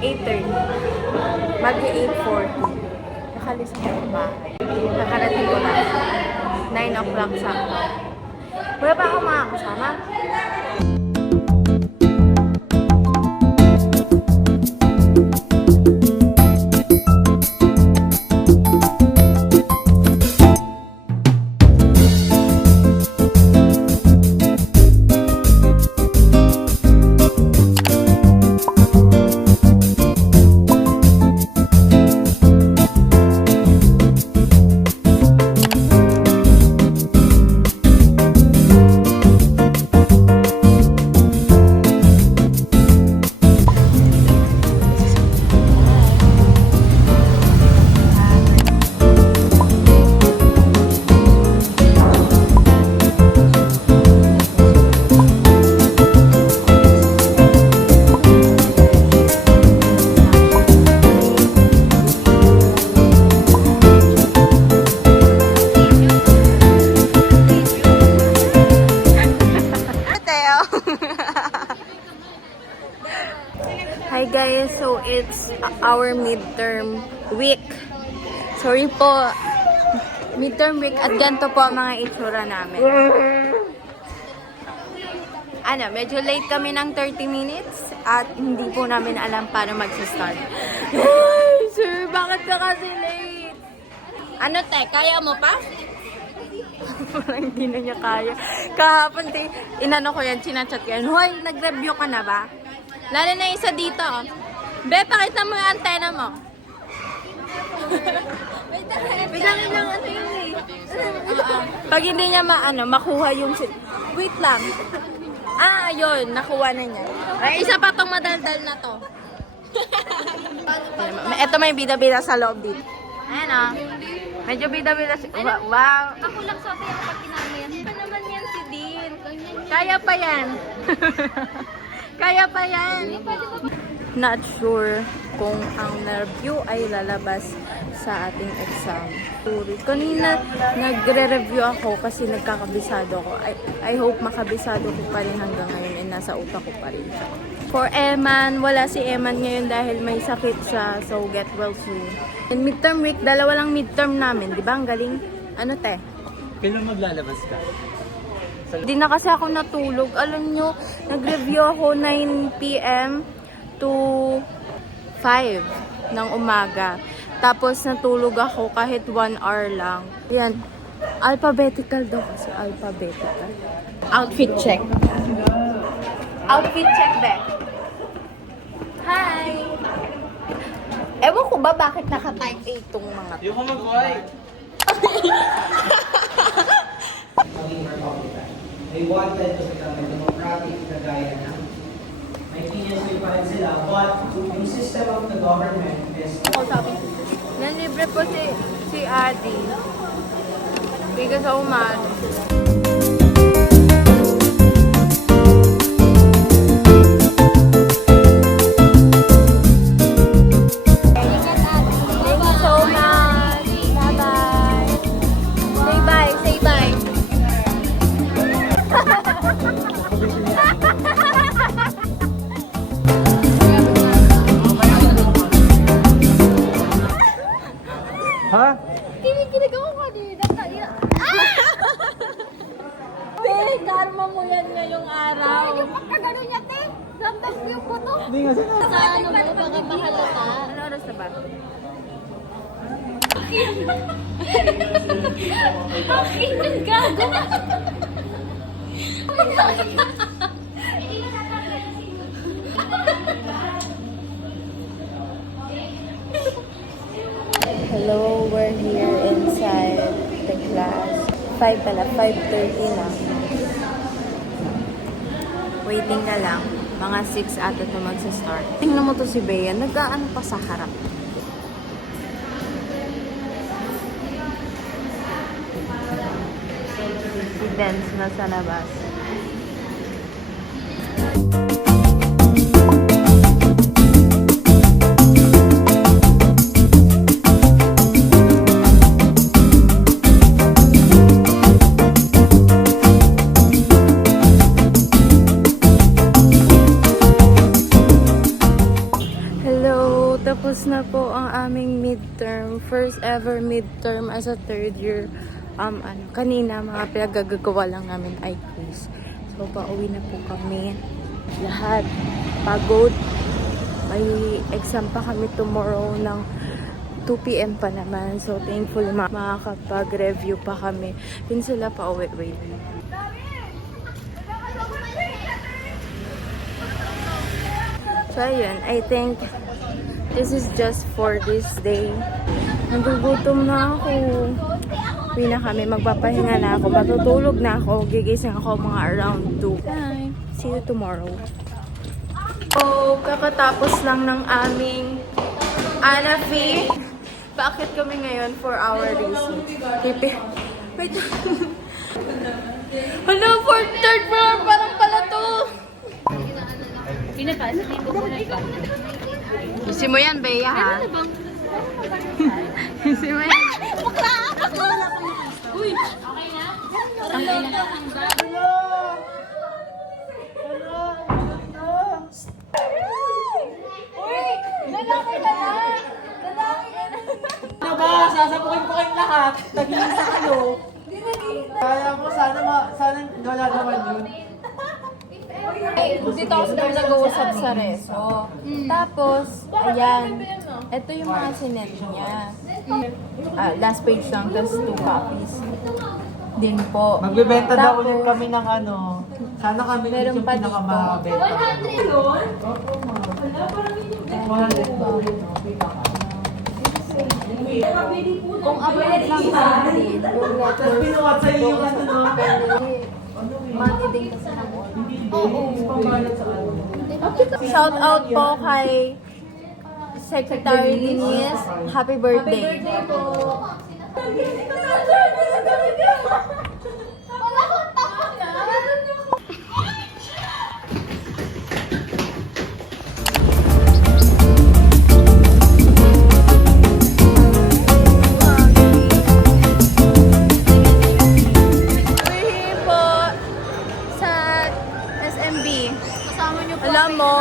8:30. Mag-8:40. Nakalis ko yung bahay. Nakarating ko lang. 9 o'clock sakto. Wala pa ako makakasama. Hi guys, so it's our midterm week. Sorry po, midterm week at ganito po ang mga itsura namin. Medyo late kami ng 30 minutes at hindi po namin alam paano mag-start. Hey, sir, bakit ka kasi late? Kaya mo pa? Parang hindi na niya kaya. Kahapon, inano ko yan, chinachat ko yan. Hoy, nag-review ka na ba? Lalo na isa dito. Be, pakita mo yung antena mo. Bigyan lang yun eh. Pag hindi niya makuha yung... Wait lang. Ayun. Nakuha na niya. Ay, isa pa tong madaldal na to. Ito may bida-bida sa loob dito. Ayan medyo bida-bida. Wow. Ako lang sa atin kapag kinamayan. Pa naman yan si Dean. Kaya pa yan. Kaya pa yan. Not sure kung ang review ay lalabas sa ating exam. Kanina nagre-review ako kasi nagkakabisado ko. I hope makabisado ko pa rin hanggang ngayon and nasa utak ko pa rin siya. For Eman, wala si Eman ngayon dahil may sakit siya. So get well soon. And midterm week, dalawa lang midterm namin. Di ba? Ang galing. Kailan maglalabas ka? Di na kasi ako natulog. Alam nyo, nag-review ako 9 p.m. to 5 ng umaga. Tapos natulog ako kahit 1 hour lang. Yan. Alphabetical daw kasi. Alphabetical. Outfit check. Outfit check back. Hi! Ewan ko ba bakit naka-type A itong mga to? Yung ko mag-white. They wanted to become a democratic kagaya ng may PNP pa rin sila, but yung system of the government is... Nanlibre po si Adi. Because so much. Ha? Kinikilig ako kanina. Te, karma mo yan ngayong araw. Yung pagkagano niya, te. Lantas ko yung buto. Hindi nga sila. Sa ano mo, baka mahalata. Ano oras na ba? Ang gago. Hello, we're here inside the class. 5:30 na. Waiting na lang. Mga 6 ata ito magsa-start. Tingnan mo to si Bea. Nag-aano pa sa harap. Si Benz nasa labas. Hello, Tapos na po ang aming midterm. First ever midterm as a third year. Kanina mga pinagagagawa lang namin ay quiz. So, pauwi na po kami. Lahat. Pagod. May exam pa kami tomorrow ng 2 p.m. pa naman. So, thankful makakapag-review pa kami. Yun sila pa uwi. Wait. So, ayun. I think this is just for this day. Nagugutom na ako. Uwi na kami. Magpapahinga na ako. Matutulog na ako. Gigising ako mga around 2. Bye. See you tomorrow. So, kakatapos lang ng aming Anafi. Bakit kami ngayon 4-hour racing? Wait. Hello, for third floor. Parang pala to. Isi mo yan, Bea, ha? Isi mo yan. Uy! Okay na? Uy! Lalaki ka na! Lalaki ka na! Ano ba? Sasabukin ko kayong lahat. Nag-iisa kayo. Kaya mo, sana wala naman yun. Dito ako sila nag-uusap sa reso. Tapos, ayan. Ito yung mga sinend niya. Last page lang, tapos 2 copies. Din po. Magbebenta daw Tapos, ulit kami ng ano. Sana kami meron yung pa dito. pinakamabenta. 100 yun? kung upload lang sa atin, yung Tapos letters, pinukat sa'yo yung ano no. money din kasi ng Oo. Pamalat sa ano. Shout out po kay Secretary Denise. Happy birthday. Wala akong takot na. Uwi po sa SMB. Kasama niyo po. Alam mo,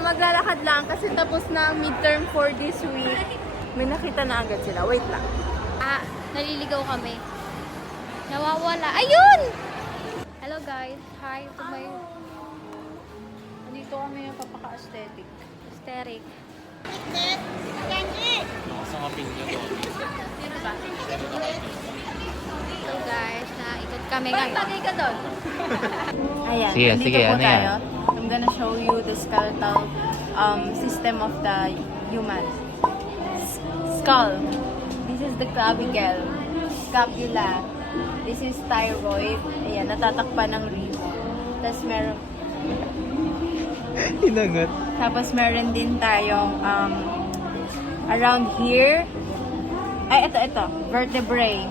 maglalakad lang kasi tapos na ang midterm for this week. May nakita na agad sila. Wait lang. Naliligaw kami. Nawawala. Ayun! Hello guys. Hi to my Dito kami yung papaka-aesthetic. aesthetic. So guys, naikot kami ngayon. Tagay ka doon. Ayan, Sige, nandito sige, po ano tayo. yan? I'm gonna show you the skeletal system of the human. Skull. This is the clavicle. Scapula. This is thyroid. Ayan, natatakpan ng rib. Tapos meron, Hinagot. tapos meron din tayong around here. Ay, ito. Vertebrae.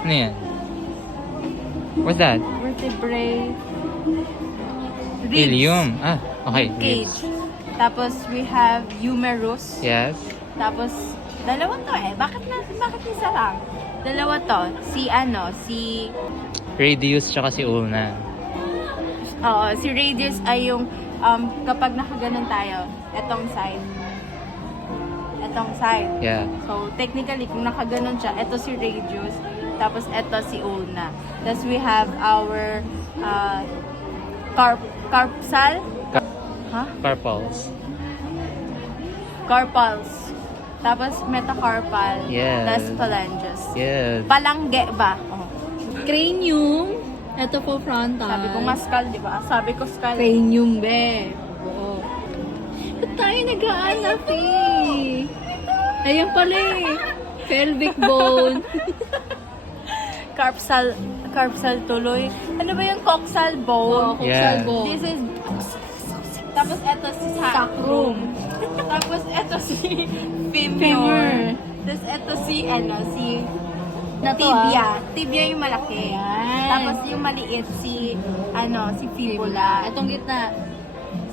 Ano yan? What's that? Vertebrae. Ribs. Ilium. Ah, okay. Cage. Tapos we have humerus. Yes. Tapos dalawa to eh. Bakit isa lang? Dalawa to. Si Radius tsaka si ulna. si radius ay yung kapag nakaganon tayo, etong side. Yeah. So technically kung nakaganon siya, eto si radius, tapos eto si ulna. Tapos we have our carpsal. Carpals. Carpals. Tapos metacarpal. Yes. Tapos phalanges. Yes. Palangge ba? Oh. Cranium. Ito po frontal. Sabi ko nga skull, di ba? Sabi ko skull. Cranium, be. Oo. Ba't tayo nag-aanap eh? Ayan pala eh. Pelvic bone. Carpsal tuloy. Ano ba yung coxal bone? Oo, coxal Yeah. bone. This is... Tapos eto si sacrum. Tapos eto si femur. Tapos eto si tibia. Tibia yung malaki. Ayan. Tapos yung maliit si fibula. Itong gitna.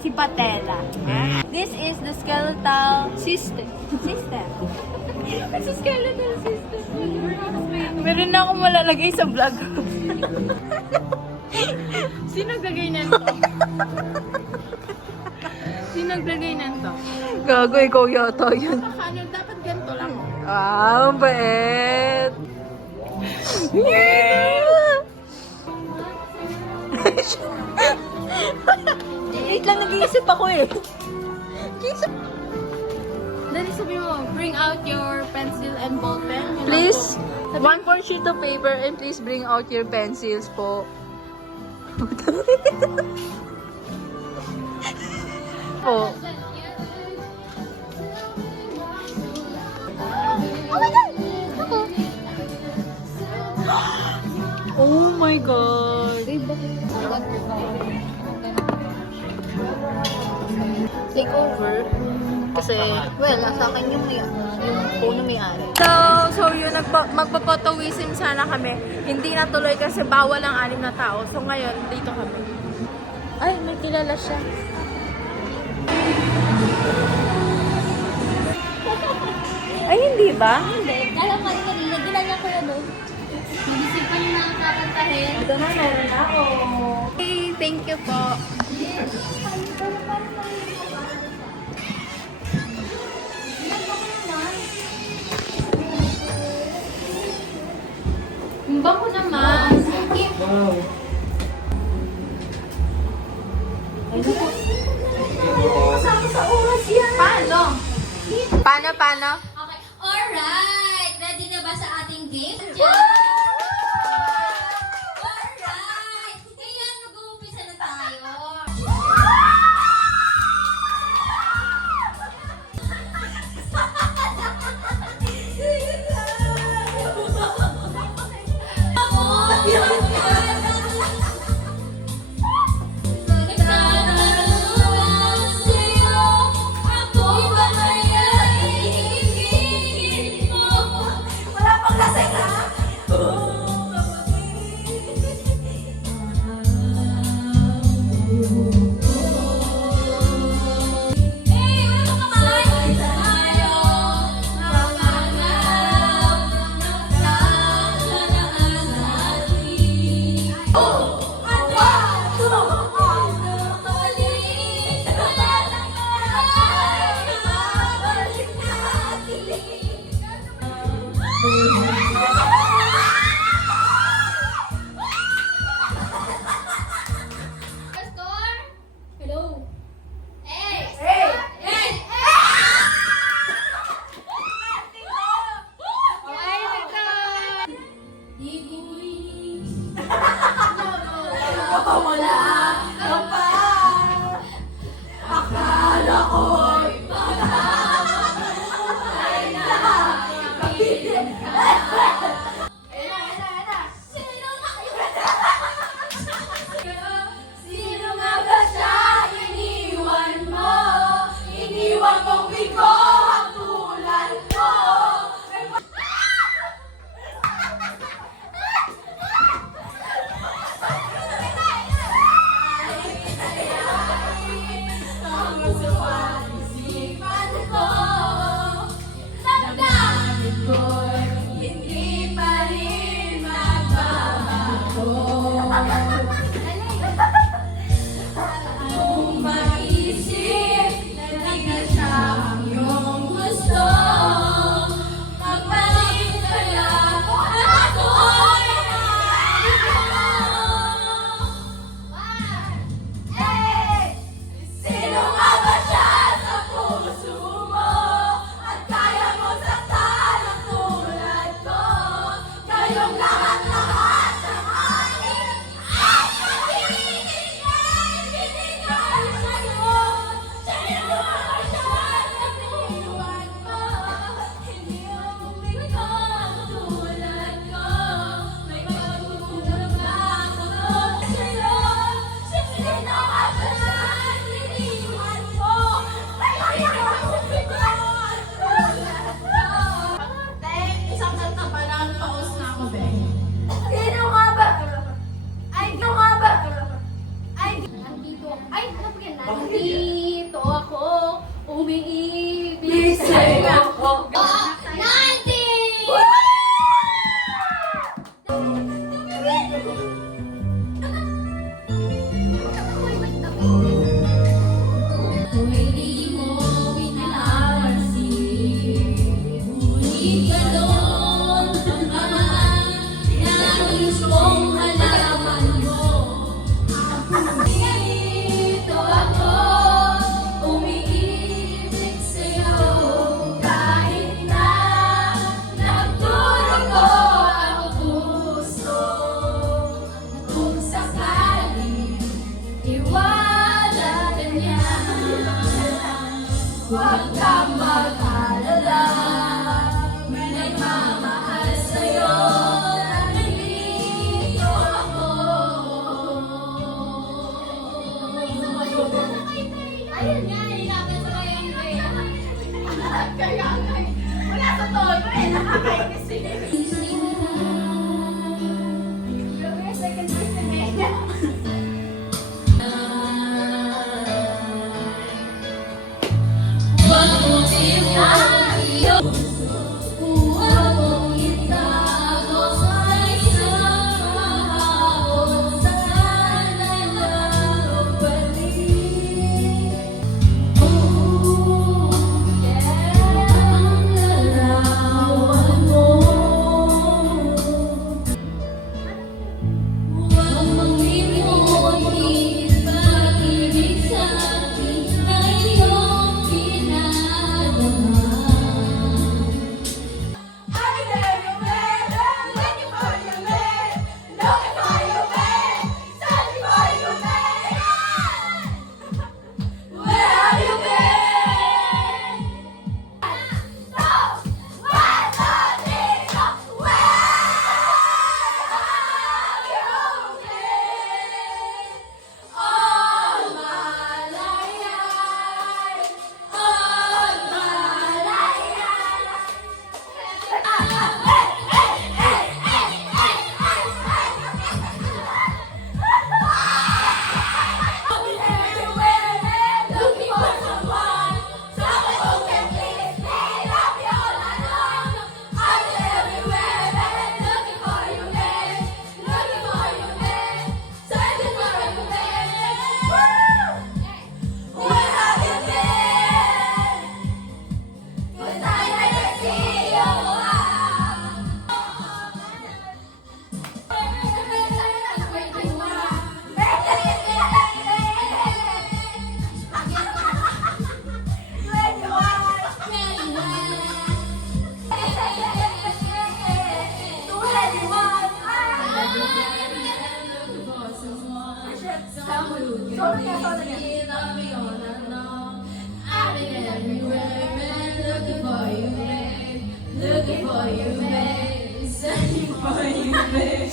Si patella. Mm. This is the skeletal System. system. It's a skeletal system. Meron na akong malalagay sa vlog. Sino naglagay nito? Sino naglagay nito? Gago, ikaw yata yun. Ano, dapat ganito lang. Ah, ang bait. Wait lang, nag-iisip ako eh. Dali sabi mo, bring out your pencil and ball pen. Please, 1/4 sheet of paper and please bring out your pencils po. Po. Oh my God. Take over. Kasi, well, nasa akin yung phone na may-ari. So yun, magpa-photowism sana kami. Hindi natuloy kasi bawal ang 6 na tao. So ngayon, dito kami. Ay, may kilala siya. Ay, hindi ba? Hindi. Alam ko rin kanina, ginanya ko yun, oh. Nagisip pa yung nakakakantahin. Ito na, meron na ako. Okay, thank you po. Ang bango naman. Wow. Paano? Okay. Alright! Ready na ba sa ating game? Alright! Ayan, mag-uumpisa na tayo. Wala pang lasing ha? Score? Hello? Hey! Hey! Hey! Sino nga ba siya? Iniwan mo. Iniwan mong bigo ang tulad ko. Ang masawang isipan ko. Damdamin ko'y hindi pa rin magbabago. Kung mag-isip na di na siya ang iyong gusto, magbalik ka lang at ako'y sino nga ba siya sa puso mo? At kaya mo saktan ang tulad ko? Kayong lahat-lahat ng aking ay binigay sa'yo. Sino nga ba siya sa iniwan mo? Hindi ako bigo ang tulad ko. May pagkukulang ako sa'yo. Sino nga ba siya iniwan mo? May pagkukulang bigo ang tulad ko. Isang kanta pa lang, paus na ako, be. Sino nga ba? Ay, sino nga ba? Ay, nandito. Ay, ano ba yan? Nandito ako, umiibig sa'yo. Nandi! Huwag kang mag-alala, may nagmamahal sa'yo, nandito ako. Ayun nga, ilapit sa kayo kaya wala sa tono eh, nakakainis eh. Second verse na Maya. Huwag mong itayo, huwag mong itago sa isang hapon, sana'y nagbalik. Oh, yeah, ang larawan mo. Huwag mong limutin, pag-ibig sa akin ay iyong ginagawa. I'm there, man, waiting for you, man, looking for you, man, searching for you, man. Where have you been? No, where have you been? All my life, all my life. Looking for someone who can please me, love me all alone. I'm everywhere, man, looking for you, man, looking for you, man, searching for you, man. Where have you been? 'Cause I never see you. Looking for you, babe. Searching for you, babe.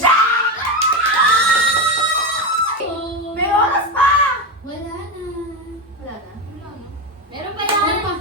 May oras pa! Wala na. Wala na? Meron pa yan. Meron pa.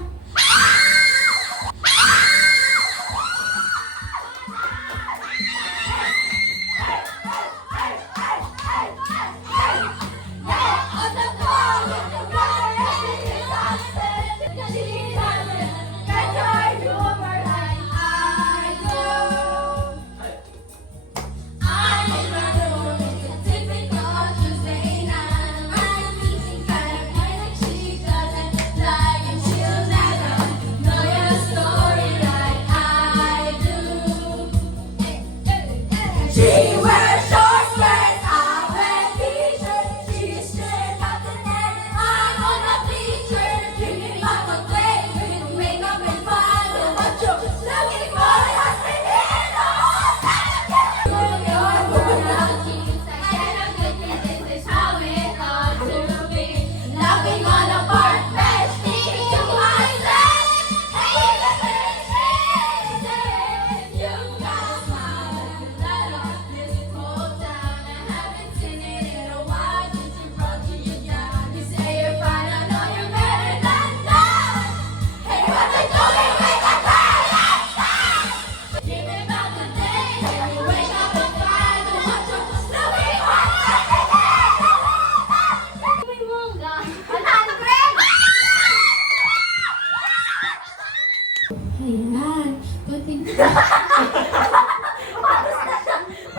She wears short skirts, I wear t-shirts. She's straight out the net, I'm on a bleacher. Drinking like a drink, with makeup and fun. What you looking for? I've been here the whole time. You're one of these, and I'm thinking this is how it ought to be. Knocking on a park bench, speaking to myself. Hey, you got a smile, light up this whole town. I haven't seen it in a while since you brought to your gown. You say you're fine, I know you're better than that. Hey, what they doing with the girl like that? Dreaming about the day when you wake up and find the one you're looking for. May mongga. 100! Ayan, pating...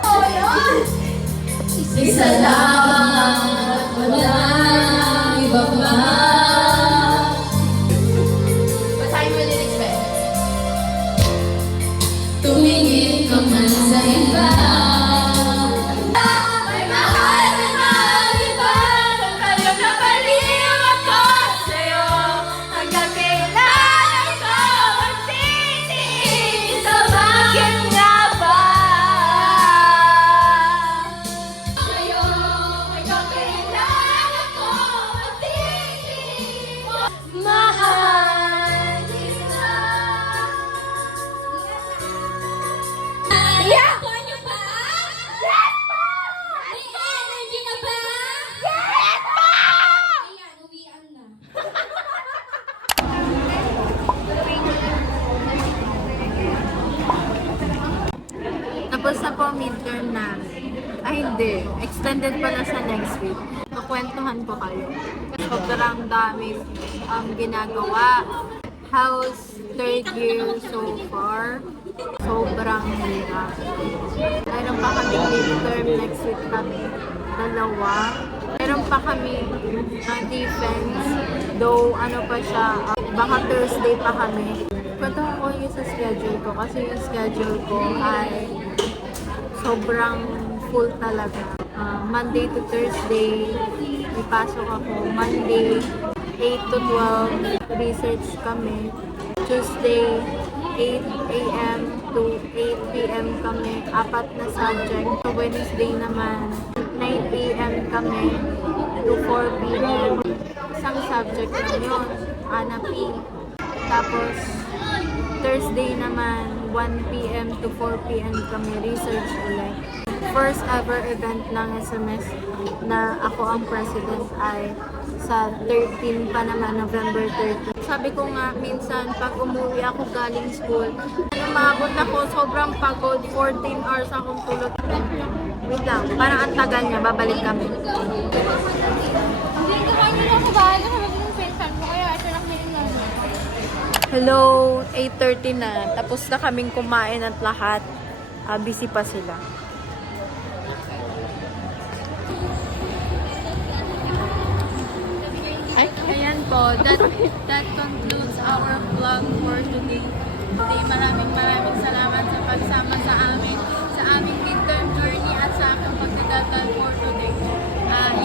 Oh, yun! Isa lang, walang iba pa. Basahin mo yung lyrics, be. Tumingin ka man sa iba. May mahal na mag-iba. Kung kayo napaliw ako sa'yo, hanggang kailan ko magtitiis. So bakit nga ba? Sa'yo, hanggang kailan ako magtitiis. Mahal midterm na. Ay, hindi. Extended pala sa next week. Kukwentuhan ko kayo. Sobrang dami ginagawa. How's third year so far? Sobrang hirap. Meron pa kami midterm next week kami. 2. Meron pa kami defense. Though ano pa siya, baka Thursday pa kami. Kwento ko yung sa schedule ko kasi yung schedule ko ay sobrang full talaga. Monday to Thursday, may pasok ako. Monday, 8 to 12, research kami. Tuesday, 8 a.m. to 8 p.m. kami. 4 na subject. So, Wednesday naman, 9 p.m. kami to 4 p.m. Isang subject lang yun, ANAP. Tapos, Thursday naman, 1 p.m. to 4 p.m. kami, research ulit. First ever event ng SMS na ako ang president ay sa 13 pa naman, November 13. Sabi ko nga, minsan pag umuwi ako galing school, umabot ako, sobrang pagod, 14 hours akong tulog. Wait lang, parang ang tagal niya, babalik kami. Hindi ko kayo lang sa bahay kasi magiging pinsan ko kaya ito lang nila. Hello, 8:30 na. Tapos na kaming kumain at lahat. Busy pa sila. Ay, ayan po. That concludes our vlog for today. Maraming salamat sa pagsama sa aming midterm journey at sa aming pagdadasal for today.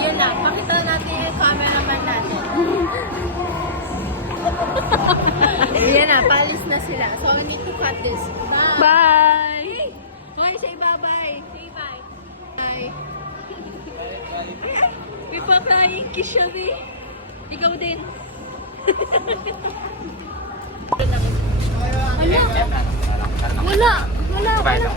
Yun lang. Pakita natin yung cameraman natin. Ayan na, palis na sila. So, I need to cut this. Bye! Bye! Say bye-bye! Say bye! Bye! May pakain kisyabi. Ikaw din. Wala! Wala! Wala!